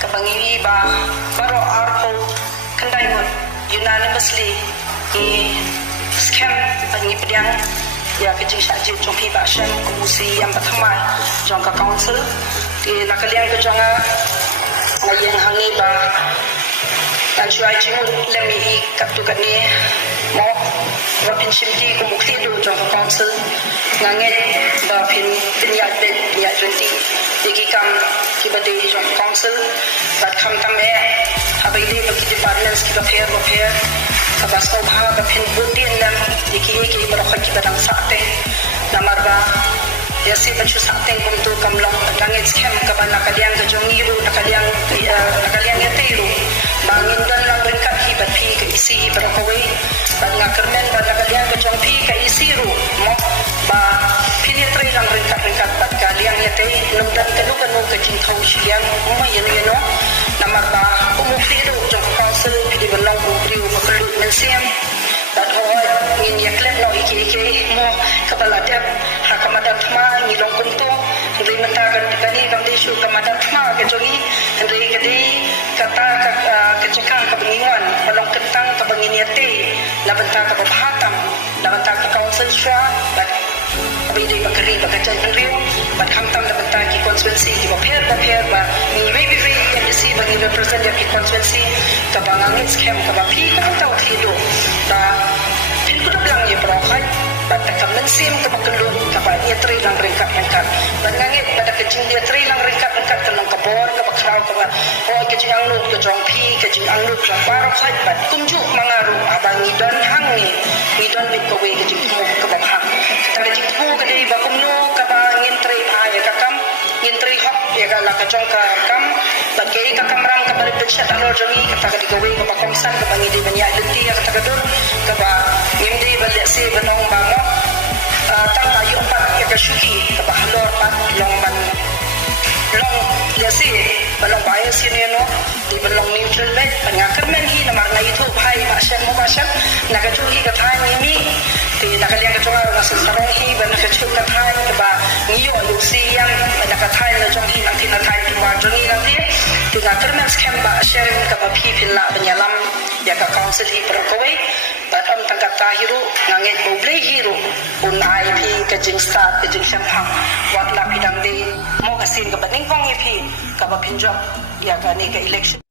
kabangi ba baro arko kandai mo unanimously i scam bangi pedang ya kejing saje jongpi ba shan kumusi yang pertama jong ka council di nakalian ke jonga yang hangi ba dan cuai jimu lemi i kaptu ni mo rapin shimti ko mukti do jong ka council nganget ba pin ya 20 digi kam kibade jong council bat kham tame habai de ba kiti balance ki ba fair kabas ko ba pin budin nam digi ki ba khaki badang sate namar ba ya si bachu sate kum tu kam long langit scam ka ba nakaliang ka jong iru nakaliang ya tiru bangin dan lang ringkat hi bat pi ka isi ba ko we ba ngakermen ba nakaliang ka jong pi ka isi ru mo ba pili tre lang ringkat bat kaliang ya te num dan kanu ka jing thau siang mo yen no namar ba umukti do jong council pili belong bu priu ba kalu men siam dat ho ngin ya klep no iki mo kapala dep ha kamadan thma ngi long kum to ndai menta gani kam de shu kamadan thma ke jongi ndai kadi kata ka cekang ka bengingan balong kentang ka benginiate la benta ka bahatam la benta ka council sha bat abide bakari bakajan riu bat khamtam la benta ki constituency ki bapher ba ni we yang disi bagi represent ki constituency ka bangangit scam ka ba pi ka taw thido ta pin ko bilang ye prokai bat ka mensim ka bakelun ka ba ye tri lang ringkat ban ngangit pada kecing dia tri lang ringkat ka nang ka bor ka bakrau ka ba o kecing ang lut ka jong pi kecing ang lut ka baro khai bat kumjuk mangaru abangi don hangi ni don bit ko we kecing mo ka ba ha ta kecing mo ka dei ba kumno ka ba ngin tri pa ye ka kam ngin tri hop ye ka la ka jong ka kam bat ke ka kamrang ka balik chat alo jongi ka ta ka digawe ka ba komisan ka bangi di banyak lenti ka ta ka don ka ba ngim di balik si banong ba mo tang tayo pat ya ka shuki ka ba halor pat long ban long ya si balong bias ini no di balong neutral bet pangakan men hi na marnai itu bhai bashan mo bashan naga chuhi ka thai ni ti nakaliang ka chunga na sarong hi ban ka chu ka thai ka ba ngiyo lu si yang na ka thai na jong hi na tin na thai ti wa jongi na ti na termen scam ba share ka ba phi phin la banyalam ya ka council hi pro koi bat am tangkat tahiru nganget boble hiru un IP ka jing start ka jing champang wat la pidang de mo ka sin ka baning pong ipi ka ba pinjok ya ka ni ka election